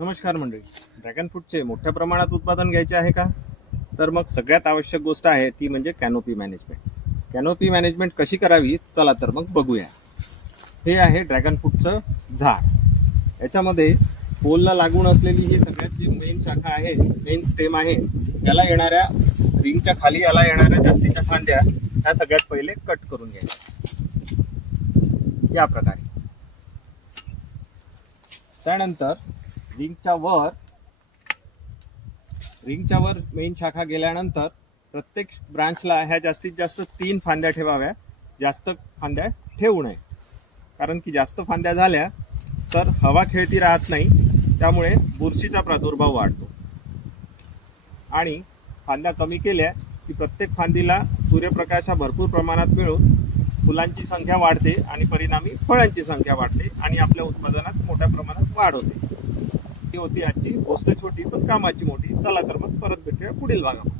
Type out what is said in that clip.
नमस्कार मंडळी. ड्रॅगन फ्रूटचे मोठ्या प्रमाणात उत्पादन घ्यायचे आहे का? तर मग सगळ्यात आवश्यक गोष्ट आहे ती म्हणजे कॅनोपी मॅनेजमेंट. कॅनोपी मॅनेजमेंट कशी करावी चला तर मग बघूया. हे आहे ड्रॅगन फ्रूटचं झाड. याच्यामध्ये पोलला लागून असलेली ही सगळ्यात जी मेन शाखा आहे, मेन स्टेम आहे, याला येणाऱ्या रिंगच्या खाली याला येणाऱ्या जास्तीच्या फांद्या ह्या सगळ्यात पहिले कट करून घ्यायच्या या प्रकारे. त्यानंतर रिंगच्या वर मेन शाखा गेल्यानंतर प्रत्येक ब्रांचला ह्या जास्तीत जास्त 3 फांद्या ठेवाव्या. जास्त फांद्या ठेवू नये, कारण की जास्त फांद्या झाल्या तर हवा खेळती राहत नाही, त्यामुळे बुरशीचा प्रादुर्भाव वाढतो. आणि फांद्या कमी केल्या की प्रत्येक फांदीला सूर्यप्रकाश हा भरपूर प्रमाणात मिळून फुलांची संख्या वाढते आणि परिणामी फळांची संख्या वाढते आणि आपल्या उत्पादनात मोठ्या प्रमाणात वाढ होते. ही होती आजची गोष्ट, छोटी पण कामाची मोठी. चला तर मग परत भेटूया पुढील भागामध्ये.